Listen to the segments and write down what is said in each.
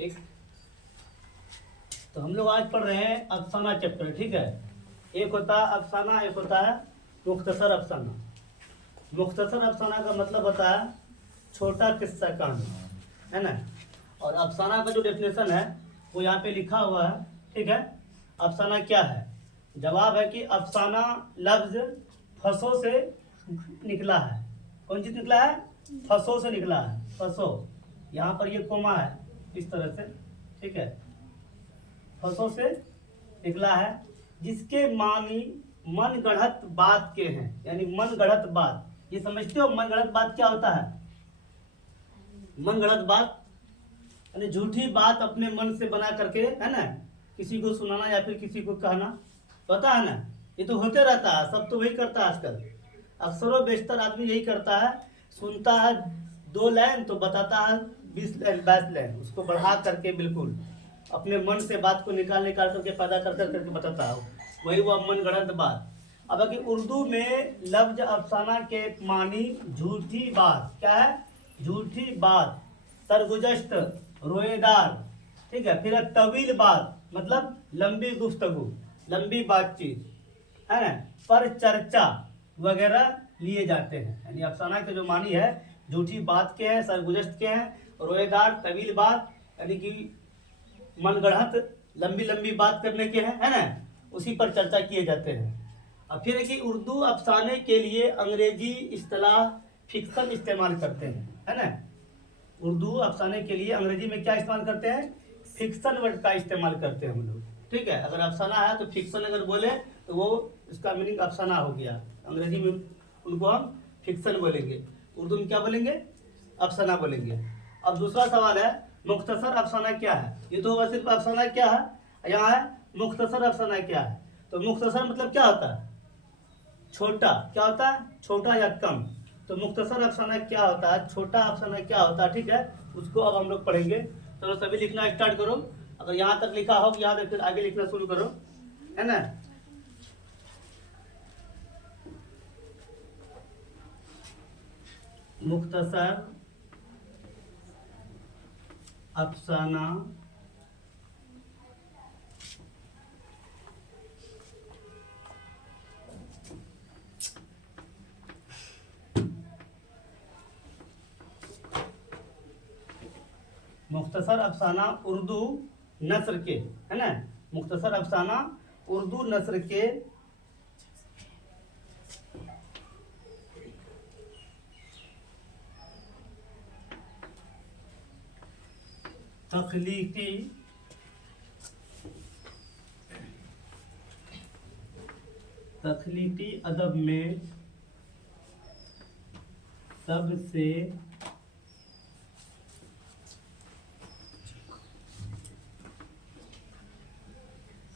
ठीक। तो हम लोग आज पढ़ रहे हैं अफसाना चैप्टर, ठीक है। एक होता है अफसाना, एक होता है मुख्तसर अफसाना। मुख्तसर अफसाना का मतलब होता है छोटा किस्सा कहानी, है ना। और अफसाना का जो डेफिनेशन है वो यहाँ पे लिखा हुआ है, ठीक है। अफसाना क्या है? जवाब है कि अफसाना लफ्ज फसों से निकला है। कौन चीज निकला है? फसों से निकला है। फसों, यहाँ पर ये कोमा है इस तरह से, ठीक है। फसों से निकला है जिसके मानी मन गढ़त बात के हैं, यानी मन गढ़त बात। ये समझते हो मन गढ़त बात क्या होता है? मन गढ़त बात यानी झूठी बात अपने मन से बना करके, है ना, किसी को सुनाना या फिर किसी को कहना, पता है ना। ये तो होते रहता है, सब तो वही करता है आजकल। अक्सर व बेशतर आदमी यही करता है, सुनता है 2 लाइन तो बताता है 20 लाइन 22 लाइन, उसको बढ़ा करके बिल्कुल अपने मन से बात को निकाल करके पैदा कर करके बताता है, वही वो मन गढ़ंत बात। अब अगर उर्दू में लफ्ज अफसाना के मानी झूठी बात, क्या है? झूठी बात, सरगुजश्त, रोएदार, ठीक है। फिर तवील बात मतलब लंबी गुफ्तगू, लंबी बातचीत, है ना, पर चर्चा वगैरह लिए जाते हैं। यानी अफसाना के जो मानी है झूठी बात के हैं, सरगुजश्त के हैं, रोएदार, तवील बात यानी कि मनगढ़ंत लंबी लंबी बात करने के हैं, है ना, उसी पर चर्चा किए जाते हैं। अब फिर है कि उर्दू अफसाने के लिए अंग्रेजी इस्तेलाह फिक्सन इस्तेमाल करते हैं, है ना। उर्दू अफसाने के लिए अंग्रेजी में क्या इस्तेमाल करते हैं? फिक्सन वर्ड का इस्तेमाल करते हैं हम लोग, ठीक है। अगर अफसाना है तो फिक्सन अगर बोले तो वो इसका मीनिंग अफसाना हो गया। अंग्रेजी में उनको हम फिक्सन बोलेंगे, उर्दू में क्या बोलेंगे? अफसाना बोलेंगे। अब दूसरा सवाल है मुख्तसर अफसाना क्या है? ये तो सिर्फ अफसाना क्या है, यहाँ है मुख्तसर अफसाना क्या है। तो मुख्तसर मतलब क्या होता है? छोटा। क्या होता है? छोटा या कम। तो मुख्तसर अफसाना क्या होता है, छोटा अफसाना क्या होता है, ठीक है। उसको अब हम लोग पढ़ेंगे। चलो सभी लिखना स्टार्ट करो। अगर यहाँ तक लिखा हो यहाँ तक फिर आगे लिखना शुरू करो, है ना। मुख्तसर अफसाना मुख्तसर अफसाना उर्दू नस्र के, है ना। मुख्तसर अफसाना उर्दू नस्र के तख्लीकी अदब में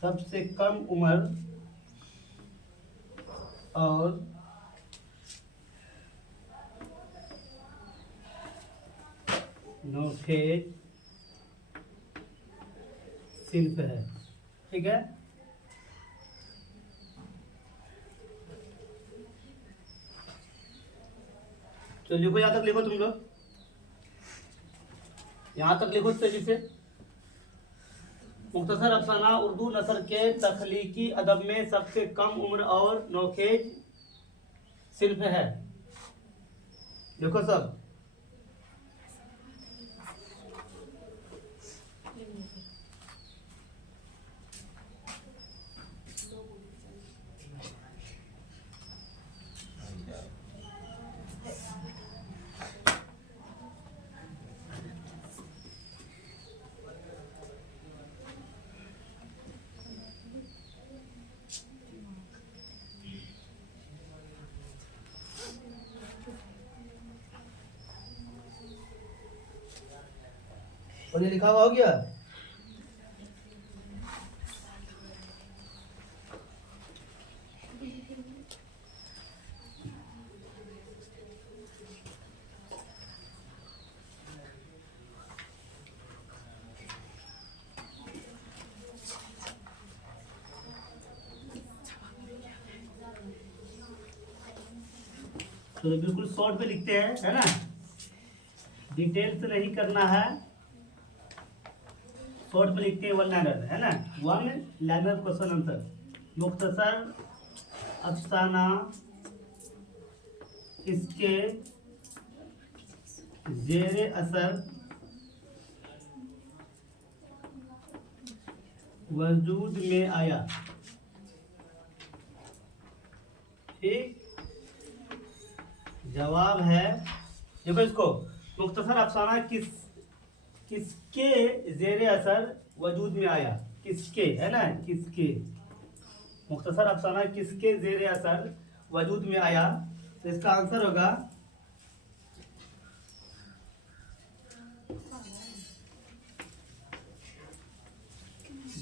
सबसे कम उम्र और नौखेज सिल्फ है, ठीक है। तो लिखो, यहाँ तक लिखो तुम लोग, यहाँ तक लिखो तेजी से। मुख्तसर अफसाना उर्दू नस्र के तख्लीकी अदब में सबसे कम उम्र और नौखेज सिल्फ है। देखो सब, और ये लिखा हुआ हो गया। तो बिल्कुल शॉर्ट में लिखते हैं, है ना, डिटेल से नहीं करना है, शॉर्ट में लिखते हैं वन लाइनर, है ना, वन लाइनर क्वेश्चन आंसर। मुख्तसर अफसाना इसके जेरे असर वजूद में आया। ठीक, जवाब है, देखो इसको, मुख्तसर अफसाना किसके जेरे असर वजूद में आया, किसके, है ना, किसके, मुख्तसर अफसाना किसके जेरे असर वजूद में आया, तो इसका आंसर होगा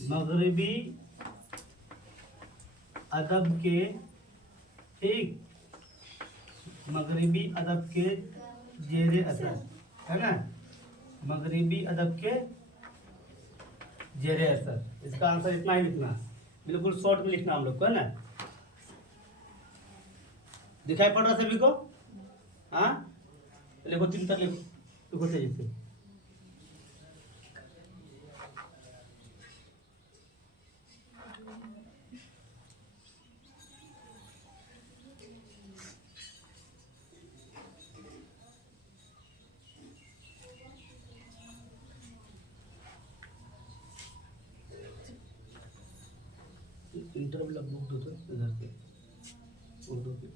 मगरिबी अदब के, ठीक, मगरिबी अदब के जेरे असर, है ना, मगरिबी अदब के जेरे असर। इसका आंसर इतना ही लिखना, बिल्कुल शॉर्ट में लिखना हम लोग को, है ना। दिखाई पड़ रहा सभी को? हाँ, लिखो, तीन तक लिखो, लिखो तेजी से। इंटरवल अब बुक दो तो इधर के उर्दू के।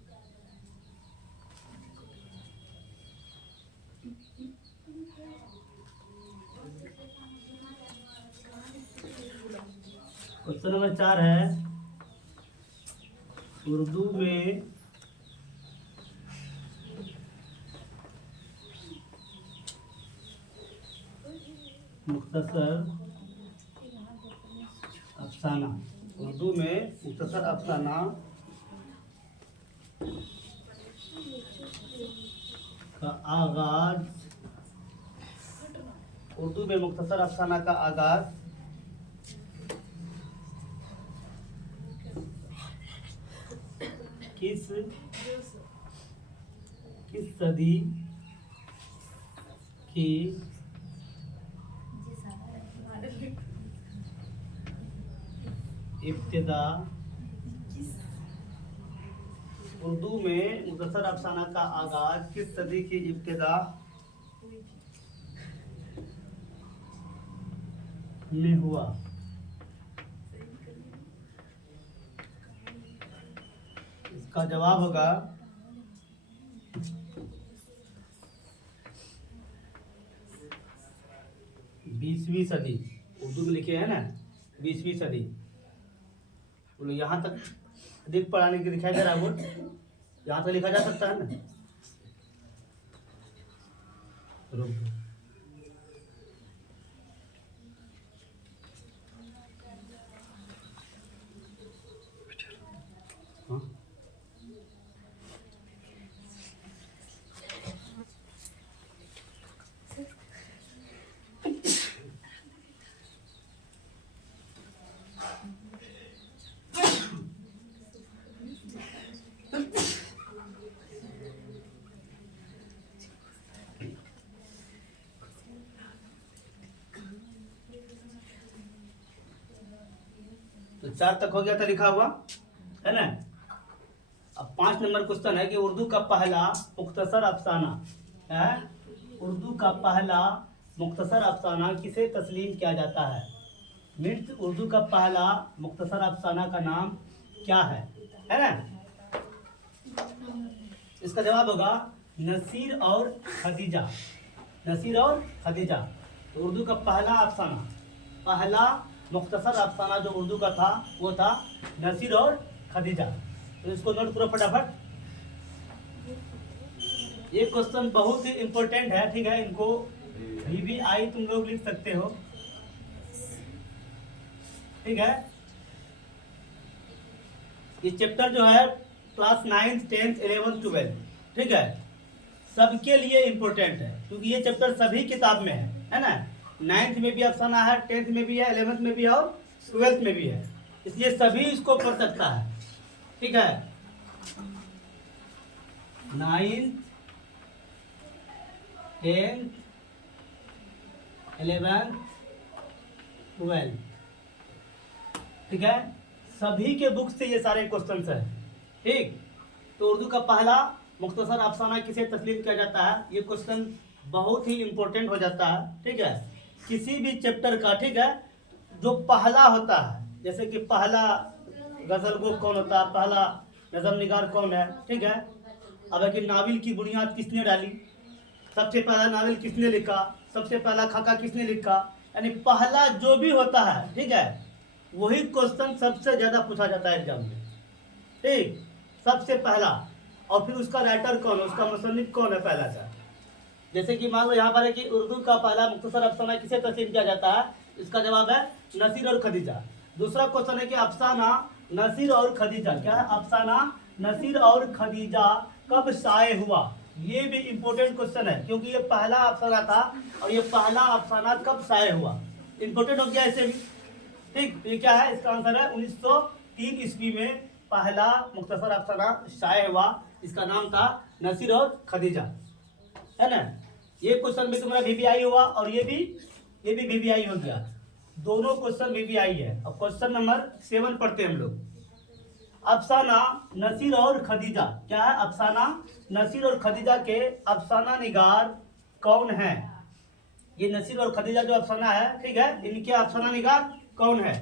क्वेश्चन नंबर 4 है, उर्दू में मुख्तसर अफसाना, उर्दू में मुख्तसर अफसाना का आगाज, उर्दू में मुख्तसर अफसाना का आगाज किस सदी की इब्तिदा, उर्दू में मुख्तसर अफसाना का आगाज किस सदी की इब्तिदा में हुआ। इसका जवाब होगा 20वीं सदी। उर्दू में लिखे है ना 20वीं सदी। बोलो यहाँ तक अधिक पढ़ाने की दिखाई दे रहा है बोल, यहाँ तक लिखा जा सकता है ना। रुक हाँ? तो 4 तक हो गया था लिखा हुआ, है ना। अब 5 नंबर क्वेश्चन है कि उर्दू का पहला मुख्तसर अफसाना है, उर्दू का पहला मुख्तसर अफसाना किसे तस्लीम किया जाता है। मीन्स उर्दू का पहला मुख्तसर अफसाना का नाम क्या है ना। इसका जवाब होगा नसीर और खदीजा, नसीर और खदीजा। उर्दू का पहला अफसाना, पहला मुख्तसर अफसाना जो उर्दू का था वो था नसीर और खदीजा। तो इसको नोट करो फटाफट। ये क्वेश्चन बहुत ही इम्पोर्टेंट है, ठीक है। इनको VVI तुम लोग लिख सकते हो, ठीक है। ये चैप्टर जो है class 9th 10th 11th 12th, ठीक है, सबके लिए इम्पोर्टेंट है क्योंकि ये चैप्टर सभी किताब में है ना। 9th में भी अफसाना है, 10th में भी है, 11th में भी है और 12th में भी है, इसलिए सभी इसको पढ़ सकता है, ठीक है। 9th 10th 11th twelve. ठीक है, सभी के बुक से ये सारे क्वेश्चन है। ठीक, तो उर्दू का पहला मुख्तसर अफसाना किसे तस्लीम किया जाता है, ये क्वेश्चन बहुत ही इंपॉर्टेंट हो जाता है। ठीक है, किसी भी चैप्टर का, ठीक है, जो पहला होता है, जैसे कि पहला गजल गो कौन होता है, पहला नज़म निगार कौन है। ठीक है, अब है कि नावल की बुनियाद किसने डाली, सबसे पहला नावल किसने लिखा, सबसे पहला खाका किसने लिखा, यानी पहला जो भी होता है, ठीक है, वही क्वेश्चन सबसे ज़्यादा पूछा जाता है एग्जाम में। ठीक, सबसे पहला, और फिर उसका राइटर कौन है, उसका मुसन्निफ कौन है पहला का। जैसे कि मान लो यहाँ पर है कि उर्दू का पहला मुख्तसर अफसाना किसे तस्लीम किया जाता है, इसका जवाब है नसीर और खदीजा। दूसरा क्वेश्चन है कि अफसाना नसीर और खदीजा क्या है, अफसाना नसीर और खदीजा कब शाये हुआ, ये भी इंपॉर्टेंट क्वेश्चन है, क्योंकि ये पहला अफसाना था और ये पहला अफसाना कब शाये हुआ, इंपॉर्टेंट हो गया ऐसे भी। ठीक, तो ये क्या है, इसका आंसर है 1903 ईस्वी में पहला मुख्तसर अफसाना शाये हुआ, इसका नाम था नसीर और खदीजा, है ना। ये क्वेश्चन भी तुम्हारा VVI हुआ और ये भी VVI हो गया, दोनों क्वेश्चन VVI है। अब क्वेश्चन नंबर 7 पढ़ते हैं हम लोग। अफसाना नसीर और खदीजा क्या है, अफसाना नसीर और खदीजा के अफसाना निगार कौन है, ये नसीर और खदीजा जो अफसाना है, ठीक है, इनके अफसाना निगार कौन है,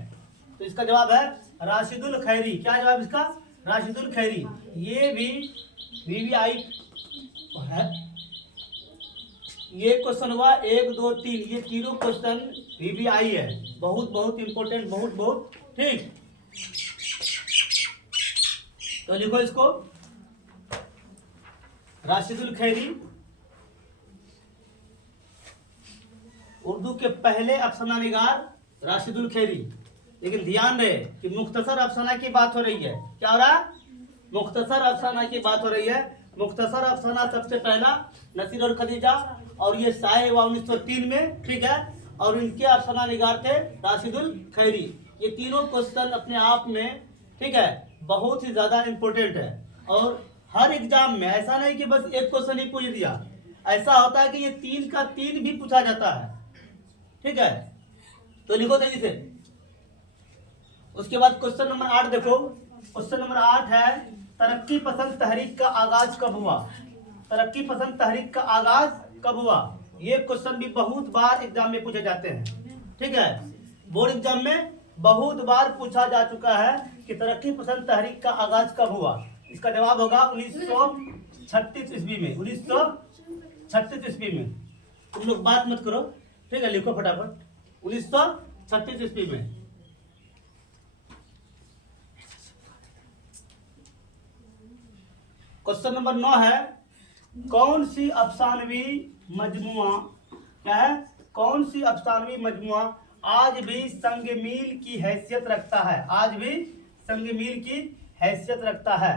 तो इसका जवाब है राशिदुल खैरी। क्या जवाब इसका, राशिदुल खैरी। ये भी VVI है, ये क्वेश्चन हुआ 1 2 3, ये तीनों क्वेश्चन VVI है, बहुत बहुत इंपॉर्टेंट, बहुत बहुत। ठीक, तो लिखो इसको, राशिदुल खैरी उर्दू के पहले अफसाना निगार राशिदुल खैरी। लेकिन ध्यान रहे कि मुख्तसर अफसाना की बात हो रही है, क्या हो रहा है, मुख्तसर अफसाना की बात हो रही है। मुख्तसर अफसाना सबसे पहला नसीर और खदीजा, और ये शाये हुआ 1903 में। ठीक है, और इनके अफसाना निगार थे राशिदुल खैरी। ये तीनों क्वेश्चन अपने आप में, ठीक है, बहुत ही ज़्यादा इंपॉर्टेंट है, और हर एग्जाम में ऐसा नहीं कि बस एक क्वेश्चन ही पूछ दिया, ऐसा होता है कि ये 3 का 3 भी पूछा जाता है। ठीक है, तो लिखो तेजी से। उसके बाद क्वेश्चन नंबर 8 देखो, क्वेश्चन नंबर 8 है तरक्की पसंद तहरीक का आगाज कब हुआ, तरक्की पसंद तहरीक का आगाज कब हुआ, ये क्वेश्चन भी बहुत बार एग्जाम में पूछे जाते हैं। ठीक है, बोर्ड एग्जाम में बहुत बार पूछा जा चुका है कि तरक्की पसंद तहरीक का आगाज कब हुआ, इसका जवाब होगा 1936 ईस्वी में, 1936 ईस्वी में। तुम लोग बात मत करो, ठीक है, लिखो फटाफट, 1936 ईस्वी में। क्वेश्चन नंबर 9 है कौन सी अफसानवी मजमुआ, क्या है, कौन सी अफसानवी मजमुआ आज भी संग मील की हैसियत रखता है, आज भी संग मील की हैसियत रखता है।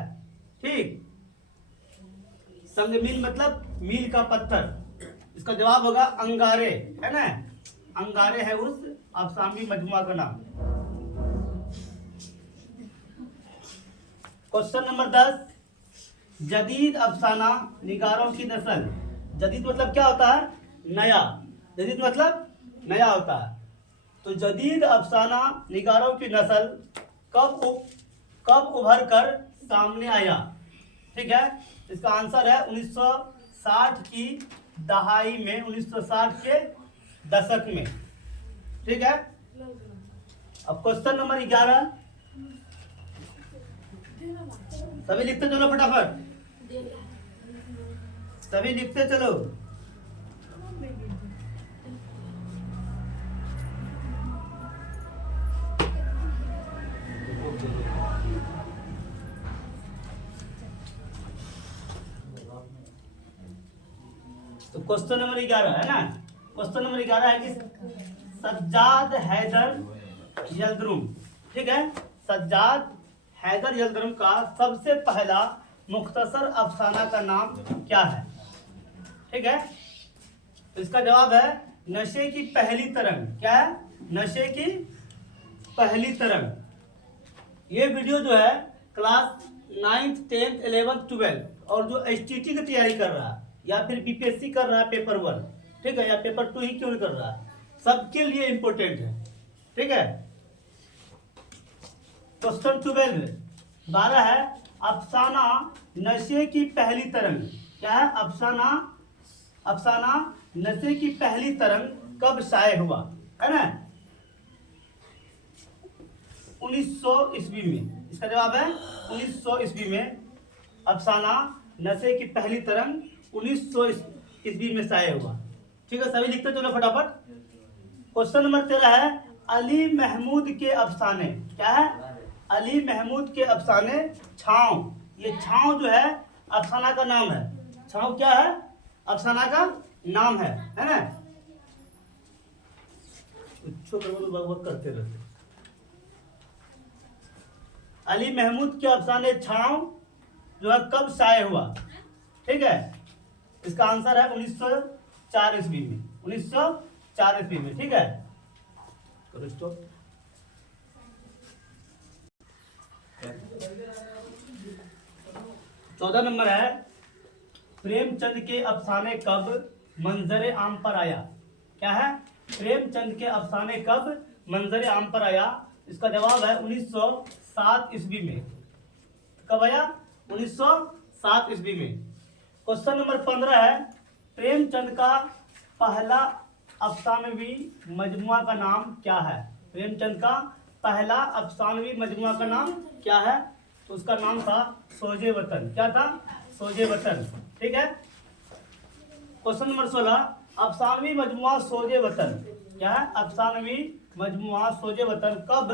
ठीक, संग मील मतलब मील का पत्थर, इसका जवाब होगा अंगारे, है ना, अंगारे है उस अफसानवी मजमुआ का नाम। क्वेश्चन नंबर 10, जदीद अफसाना निगारों की नस्ल, जदीद मतलब क्या होता है, नया, जदीद मतलब नया होता है। तो जदीद अफसाना निगारों की नस्ल कब उभर कर सामने आया। ठीक है, इसका आंसर है 1960 की दहाई में, 1960 के दशक में। ठीक है, अब क्वेश्चन नंबर 11, सभी लिखते चलो फटाफट, सभी लिखते चलो। तो क्वेश्चन नंबर 11 है ना, क्वेश्चन नंबर 11 है कि सज्जाद हैदर यल्दरुम, ठीक है, सज्जाद हैदर यल्दरुम का सबसे पहला मुख्तसर अफसाना का नाम क्या है। ठीक है, इसका जवाब है नशे की पहली तरंग। क्या है, नशे की पहली तरंग। ये वीडियो जो है class 9th 10th 11th 12th और जो STT की तैयारी कर रहा है या फिर BPSC कर रहा है पेपर 1, ठीक है, या पेपर 2 ही क्यों नहीं कर रहा है, सबके लिए इम्पोर्टेंट है। ठीक है। क्वेश्चन 12 12 है अफसाना नशे की पहली तरंग। क्या है? अफसाना नशे की पहली तरंग कब शाये हुआ, है ना? 1900 ईस्वी में। इसका जवाब है 1900 ईस्वी में अफसाना नशे की पहली तरंग 1900 ईस्वी में शाये हुआ। ठीक है, सभी लिखते चलो फटाफट। क्वेश्चन नंबर 13 है अली महमूद के अफसाने। क्या है? अली महमूद के अफसाने छाँव। ये छाँव जो है अफसाना का नाम है। छाँव क्या है? अफसाना का नाम है ना? बकबक करते रहते। अली महमूद के अफसाने छाँव जो है कब शाये हुआ? ठीक है, इसका आंसर है 1904 ईस्वी में। 1904 ईस्वी में। ठीक है, करो स्टॉप। 14 नंबर है प्रेमचंद के अफसाने कब मंजर आम पर आया। क्या है? प्रेमचंद के अफसाने कब मंजर आम पर आया? इसका जवाब है 1907 ईस्वी में। कब आया? 1907 ईस्वी में। क्वेश्चन नंबर 15 है प्रेमचंद का पहला अफसानवी मजमुआ का नाम क्या है? प्रेमचंद का पहला अफसानवी मजमुआ का नाम क्या है? तो उसका नाम था सोजे वतन। क्या था? सोजे वतन। ठीक है। क्वेश्चन नंबर 16 अफसानवी मजमुआ सोजे वतन। क्या है? अफसानवी मजमुआ सोजे वतन कब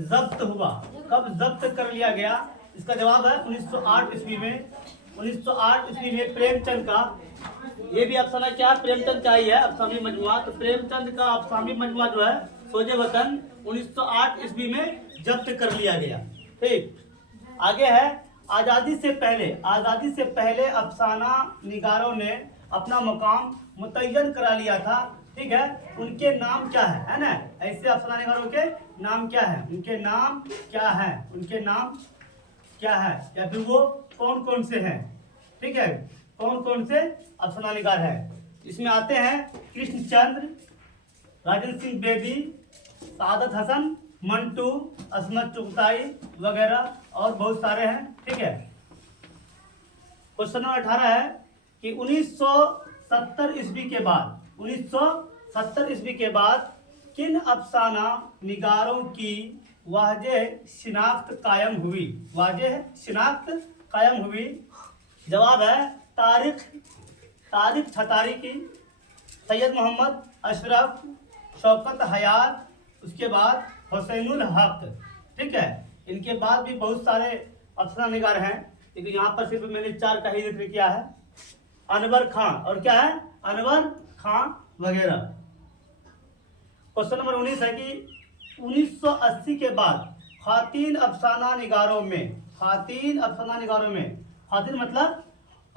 जब्त हुआ? कब जब्त कर लिया गया? इसका जवाब है 1908 ईस्वी में। 1908 ईस्वी में प्रेमचंद का, ये भी अफसाना क्या? प्रेमचंद का ही है अफसानवी मजमुआ। तो प्रेमचंद का अफसानवी मजमुआ जो है सोजे वतन 1908 ईस्वी में जब्त कर लिया गया। ठीक, आगे है आज़ादी से पहले अफसाना निगारों ने अपना मकाम मुतय्यन करा लिया था। ठीक है, उनके नाम क्या है ना? ऐसे अफसाना निगारों के नाम क्या है? उनके नाम क्या है? उनके नाम क्या है, या फिर वो कौन कौन से हैं? ठीक है, कौन कौन से अफसाना निगार है? इसमें आते हैं कृष्णचंद्र, राजेंद्र सिंह बेदी, सादत हसन, मंटू, असमत चुगताई वगैरह और बहुत सारे हैं। ठीक है। क्वेश्चन नंबर 18 है कि 1970 ईस्वी के बाद किन अफसाना निगारों की वाज़ेह शिनाख्त कायम हुई? वाज़ेह शिनाख्त कायम हुई। जवाब है तारिक छतारी की, सैयद मोहम्मद अशरफ, शौकत हयात, उसके बाद हुसैनुल हक। ठीक है, इनके बाद भी बहुत सारे अफसाना निगार हैं, लेकिन यहाँ पर सिर्फ मैंने 4 का ही जिक्र किया है। अनवर खां, और क्या है? अनवर खां वगैरह। क्वेश्चन नंबर 19 है कि 1980 के बाद खातीन अफसाना निगारों में, खातीन मतलब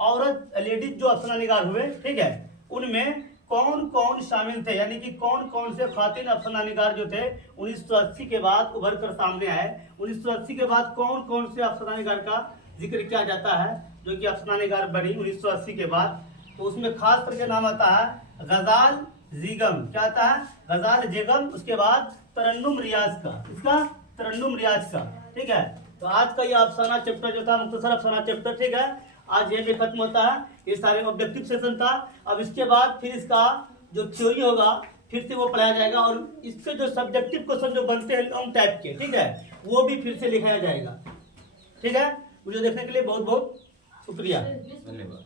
औरत, लेडीज जो अफसाना निगार हुए, ठीक है, उनमें कौन कौन शामिल थे? यानी कि कौन कौन से खातिन अफसाना निगार जो थे 1980 के बाद उभर कर सामने आए। 1980 के बाद कौन कौन से अफसाना निगार का जिक्र किया जाता है जो कि अफसाना निगार बनी 1980 के बाद? तो उसमें खास करके नाम आता है गजाल जीगम। क्या आता है? गजाल जेगम। उसके बाद तरन्नुम रियाज का। इसका तरन्नुम रियाज का। ठीक है, तो आज का ये अफसाना चैप्टर जो था, मुख्तसर अफसाना चैप्टर, ठीक है, आज ये भी खत्म होता है। ये सारे ऑब्जेक्टिव सेशन था। अब इसके बाद फिर इसका जो थ्योरी होगा फिर से वो पढ़ाया जाएगा, और इससे जो सब्जेक्टिव क्वेश्चन जो बनते हैं लॉन्ग टाइप के, ठीक है, वो भी फिर से लिखाया जाएगा। ठीक है, मुझे देखने के लिए बहुत बहुत शुक्रिया, धन्यवाद।